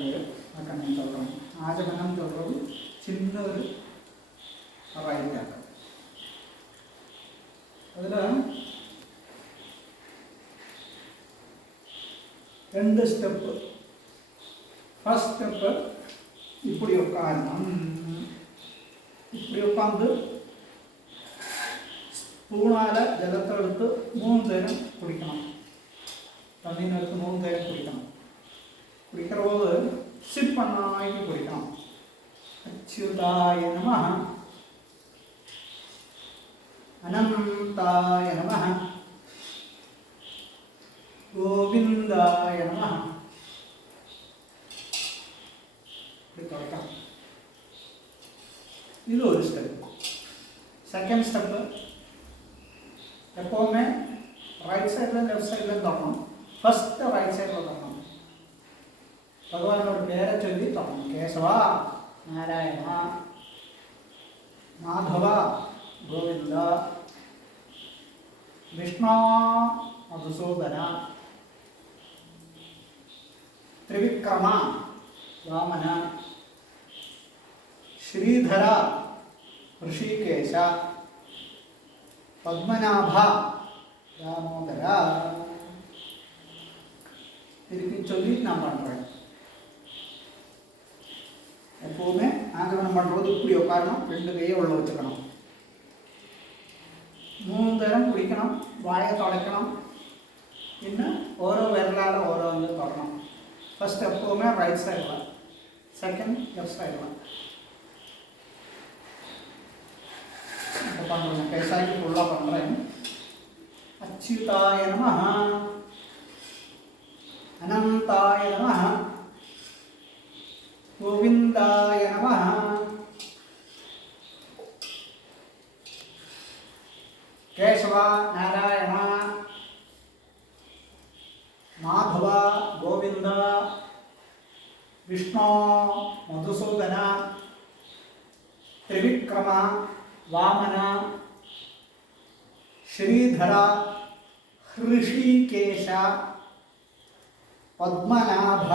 പേര് അതൊക്കെ ഞാൻ ചൊല്ലണം. ആചമനം ചൊല്ലത് ചിന്നൊരു റൈറ്റാക്കാം. അതിൽ 2 സ്റ്റെപ്പ്. ஃபர்ஸ்ட் ஸ்டெப்பு இப்படி உட்காரணும். இப்படி உட்காந்து ஸ்பூனால் ஜலத்தை எடுத்து 3 நேரம் குடிக்கணும். தண்ணீர் எடுத்து 3 நேரம் குடிக்கணும். குடிக்கிற போது சிப் பண்ணாக்கி குடிக்கணும். அச்சுதாய நமஹ, அனந்தாய நமஹ, கோவிந்தாய நமஹ. തുടക്കാം. ഇത് ഒരു സ്റ്റെപ്പ്. സെക്കൻഡ് സ്റ്റെപ്പ് എപ്പോഴുമേ റൈറ്റ് സൈഡിലും ലെഫ്റ്റ് സൈഡിലും തുടങ്ങണം. ഫസ്റ്റ് റൈറ്റ് സൈഡിൽ തുടങ്ങണം. ഭഗവാനോട് പേരെ ചൊല്ലി തുടങ്ങണം. കേശവ, നാരായണ, മാധവ, ഗോവിന്ദ, വിഷ്ണു, മധുസൂദന, ത്രിവിക്രമ, ವಾಮನ, ಶ್ರೀಧರ, ಋಷಿಕೇಶ, ಪದ್ಮನಾಭ, தாமோதர. திருப்பி சொல்லி நான் பண்ணுறேன். எப்போவுமே ஆங்கமனம் பண்ணுறது இப்படி உட்காரணும். 2 கையை உள்ள வச்சுக்கணும். 3 தரம் குடிக்கணும். வாயை தொடக்கணும். இன்னும் ஓரோ விரலால் ஓரோ வந்து தொடணும். ஃபர்ஸ்ட் எப்போவுமே ரைட் சைடில், செகண்ட் லெஃப்ட் சைடில். இப்போ பண்ணுறேன். கைசாக்கி ஃபுல்லாக பண்ணுறேன். அச்சுதாய நமஹ, அனந்தாய நமஹ, கோவிந்தாய நமஹ, கேசவ, நாராயண, ಮಾಧವ, ಗೋವಿಂದ, ವಿಷ್ಣು, ಮಧುಸೂದನ, ತ್ರಿವಿಕ್ರಮ, ವಾಮನ, ಶ್ರೀಧರ, ಹೃಷಿಕೇಶ, ಪದ್ಮನಾಭ,